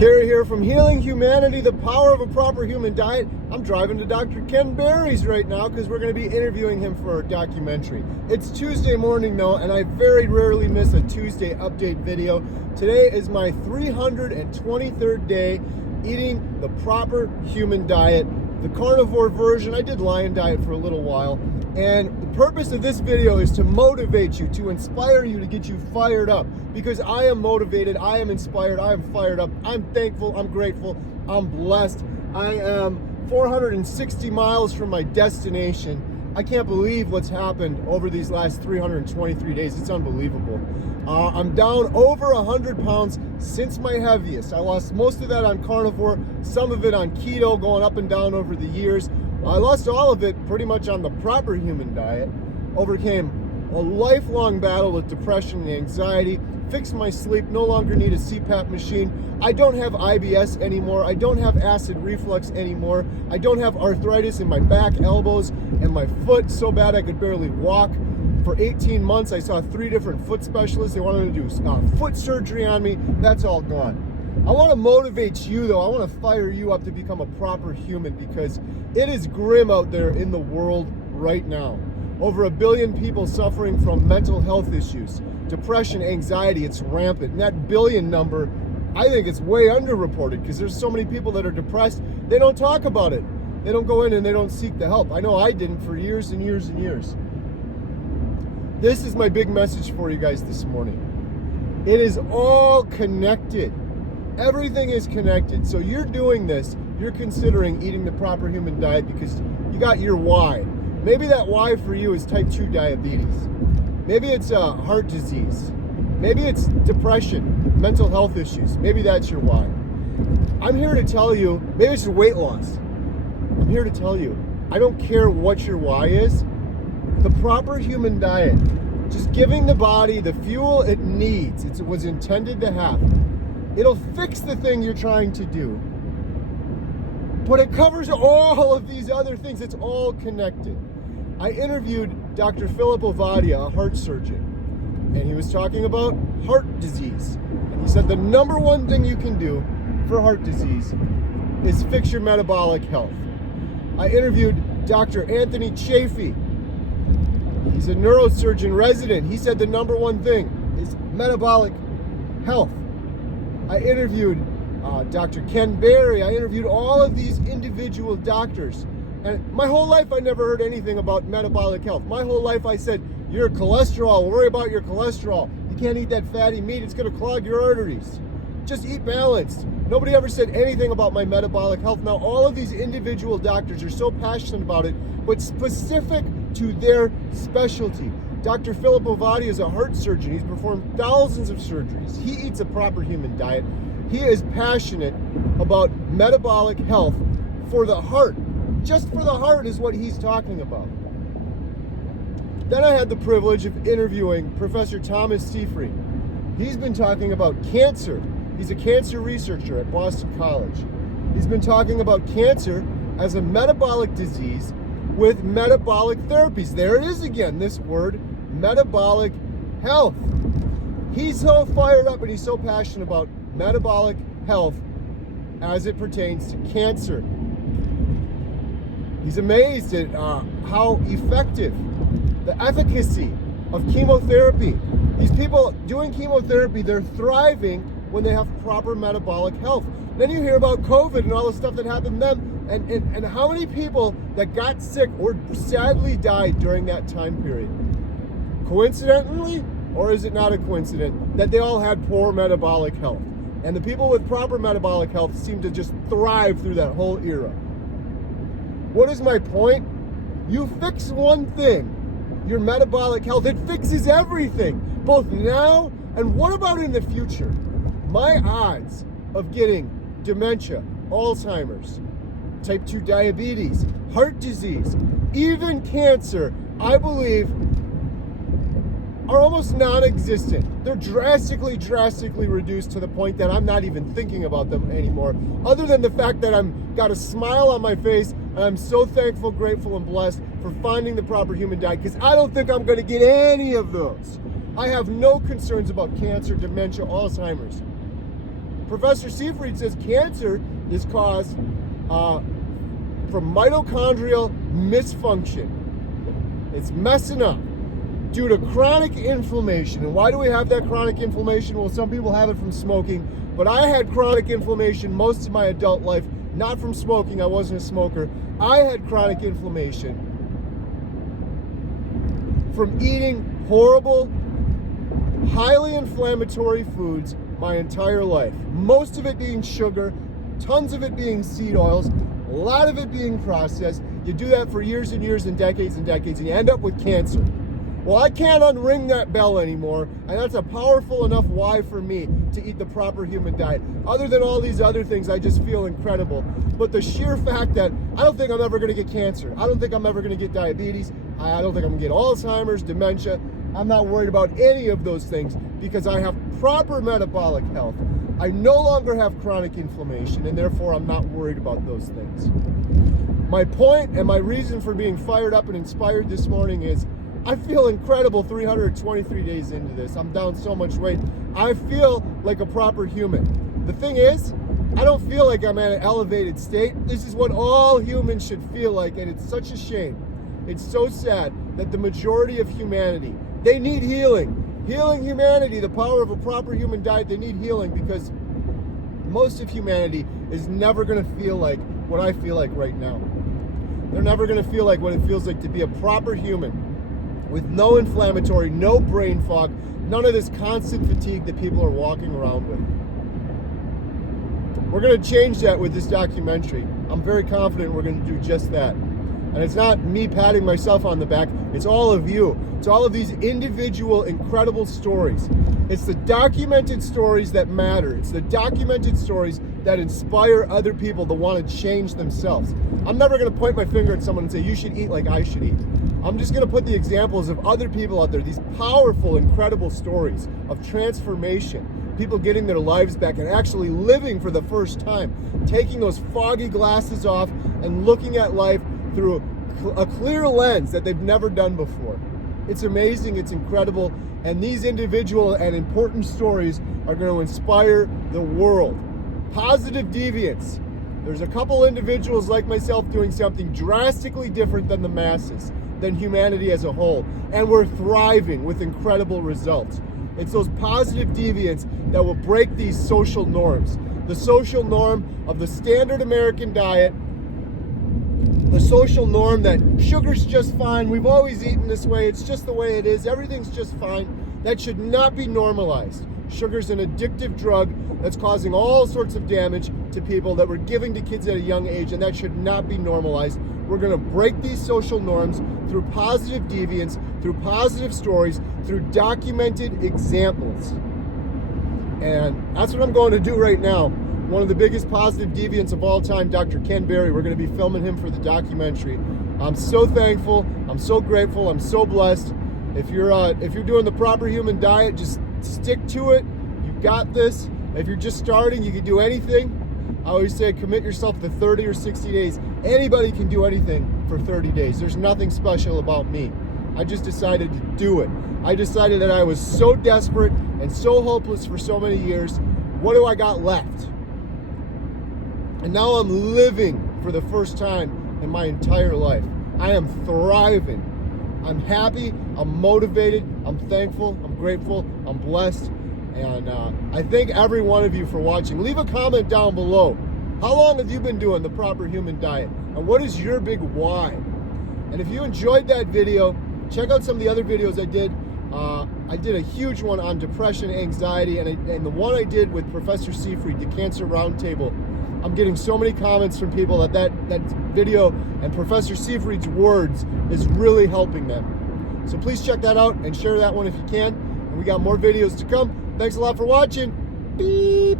Carrie here from Healing Humanity, the power of a proper human diet. I'm driving to Dr. Ken Berry's right now because we're going to be interviewing him for our documentary. It's Tuesday morning though, and I very rarely miss a Tuesday update video. Today is my 323rd day eating the proper human diet, the carnivore version. I did lion diet for a little while, and the purpose of this video is to motivate you, to inspire you, to get you fired up, because I am motivated, I am inspired, I am fired up, I'm thankful, I'm grateful, I'm blessed. I am 460 miles from my destination. I can't believe what's happened over these last 323 days. It's unbelievable. I'm down over 100 pounds since my heaviest. I lost most of that on carnivore, some of it on keto, going up and down over the years. I lost all of it pretty much on the proper human diet. Overcame a lifelong battle with depression and anxiety, fixed my sleep, no longer need a CPAP machine. I don't have IBS anymore. I don't have acid reflux anymore. I don't have arthritis in my back, elbows, and my foot so bad I could barely walk. For 18 months, I saw 3 different foot specialists. They wanted to do foot surgery on me. That's all gone. I want to motivate you though. I want to fire you up to become a proper human, because it is grim out there in the world right now. Over 1 billion people suffering from mental health issues, depression, anxiety. It's rampant. And that billion number, I think it's way underreported, because there's so many people that are depressed. They don't talk about it. They don't go in and they don't seek the help. I know I didn't for years and years and years. This is my big message for you guys this morning. It is all connected. Everything is connected. So you're doing this, you're considering eating the proper human diet because you got your why. Maybe that why for you is type 2 diabetes. Maybe it's heart disease. Maybe it's depression, mental health issues. Maybe that's your why. I'm here to tell you, maybe it's your weight loss. I'm here to tell you, I don't care what your why is. The proper human diet, just giving the body the fuel it needs, it was intended to have. It'll fix the thing you're trying to do, but it covers all of these other things. It's all connected. I interviewed Dr. Philip Ovadia, a heart surgeon, and he was talking about heart disease. And he said the number one thing you can do for heart disease is fix your metabolic health. I interviewed Dr. Anthony Chafee. He's a neurosurgeon resident. He said the number one thing is metabolic health. I interviewed Dr. Ken Berry. I interviewed all of these individual doctors. And my whole life, I never heard anything about metabolic health. My whole life, I said, your cholesterol, worry about your cholesterol. You can't eat that fatty meat. It's going to clog your arteries. Just eat balanced. Nobody ever said anything about my metabolic health. Now, all of these individual doctors are so passionate about it, but specific to their specialty. Dr. Philip Ovadia is a heart surgeon. He's performed thousands of surgeries. He eats a proper human diet. He is passionate about metabolic health for the heart. Just for the heart is what he's talking about. Then I had the privilege of interviewing Professor Thomas Seyfried. He's been talking about cancer. He's a cancer researcher at Boston College. He's been talking about cancer as a metabolic disease with metabolic therapies. There it is again, this word, metabolic health. He's so fired up and he's so passionate about metabolic health as it pertains to cancer. He's amazed at how effective, the efficacy of chemotherapy. These people doing chemotherapy, they're thriving when they have proper metabolic health. Then you hear about COVID and all the stuff that happened to them, and how many people that got sick or sadly died during that time period. Coincidentally, or is it not a coincidence, that they all had poor metabolic health? And the people with proper metabolic health seem to just thrive through that whole era. What is my point? You fix one thing, your metabolic health, it fixes everything, both now and what about in the future? My odds of getting dementia, Alzheimer's, type 2 diabetes, heart disease, even cancer, I believe, are almost non-existent. They're drastically reduced to the point that I'm not even thinking about them anymore, other than the fact that I'm got a smile on my face, and I'm so thankful, grateful, and blessed for finding the proper human diet, because I don't think I'm going to get any of those. I have no concerns about cancer, dementia, Alzheimer's. Professor Seyfried says cancer is caused from mitochondrial misfunction. It's messing up due to chronic inflammation. And why do we have that chronic inflammation? Well, some people have it from smoking, but I had chronic inflammation most of my adult life, not from smoking. I wasn't a smoker. I had chronic inflammation from eating horrible, highly inflammatory foods my entire life. Most of it being sugar, tons of it being seed oils, a lot of it being processed. You do that for years and years and decades, and you end up with cancer. Well, I can't unring that bell anymore, and that's a powerful enough why for me to eat the proper human diet. Other than all these other things, I just feel incredible. But the sheer fact that I don't think I'm ever going to get cancer, I don't think I'm ever going to get diabetes, I don't think I'm going to get Alzheimer's, dementia. I'm not worried about any of those things because I have proper metabolic health. I no longer have chronic inflammation, and therefore I'm not worried about those things. My point and my reason for being fired up and inspired this morning is I feel incredible 323 days into this. I'm down so much weight. I feel like a proper human. The thing is, I don't feel like I'm at an elevated state. This is what all humans should feel like, and it's such a shame. It's so sad that the majority of humanity, they need healing. Healing humanity, the power of a proper human diet, they need healing because most of humanity is never going to feel like what I feel like right now. They're never going to feel like what it feels like to be a proper human with no inflammatory, no brain fog, none of this constant fatigue that people are walking around with. We're going to change that with this documentary. I'm very confident we're going to do just that. And it's not me patting myself on the back, it's all of you. It's all of these individual, incredible stories. It's the documented stories that matter. It's the documented stories that inspire other people to want to change themselves. I'm never going to point my finger at someone and say, you should eat like I should eat. I'm just going to put the examples of other people out there, these powerful, incredible stories of transformation, people getting their lives back and actually living for the first time, taking those foggy glasses off and looking at life through a clear lens that they've never done before. It's amazing, it's incredible, and these individual and important stories are going to inspire the world. Positive deviance. There's a couple individuals like myself doing something drastically different than the masses, than humanity as a whole, and we're thriving with incredible results. It's those positive deviants that will break these social norms. The social norm of the standard American diet, the social norm that sugar's just fine, we've always eaten this way, it's just the way it is, everything's just fine. That should not be normalized. Sugar's an addictive drug that's causing all sorts of damage to people that we're giving to kids at a young age, and that should not be normalized. We're going to break these social norms through positive deviance, through positive stories, through documented examples. And that's what I'm going to do right now. One of the biggest positive deviants of all time, Dr. Ken Berry. We're going to be filming him for the documentary. I'm so thankful. I'm so grateful. I'm so blessed. If you're doing the proper human diet, just stick to it. You've got this. If you're just starting, you can do anything. I always say commit yourself to 30 or 60 days. Anybody can do anything for 30 days. There's nothing special about me. I just decided to do it. I decided that I was so desperate and so hopeless for so many years. What do I got left? And now I'm living for the first time in my entire life. I am thriving. I'm happy, I'm motivated, I'm thankful, I'm grateful, I'm blessed. And I thank every one of you for watching. Leave a comment down below. How long have you been doing the proper human diet? And what is your big why? And if you enjoyed that video, check out some of the other videos I did. I did a huge one on depression, anxiety, and the one I did with Professor Seyfried, the Cancer Roundtable. I'm getting so many comments from people that video and Professor Seyfried's words is really helping them. So please check that out and share that one if you can. And we got more videos to come. Thanks a lot for watching. Beep.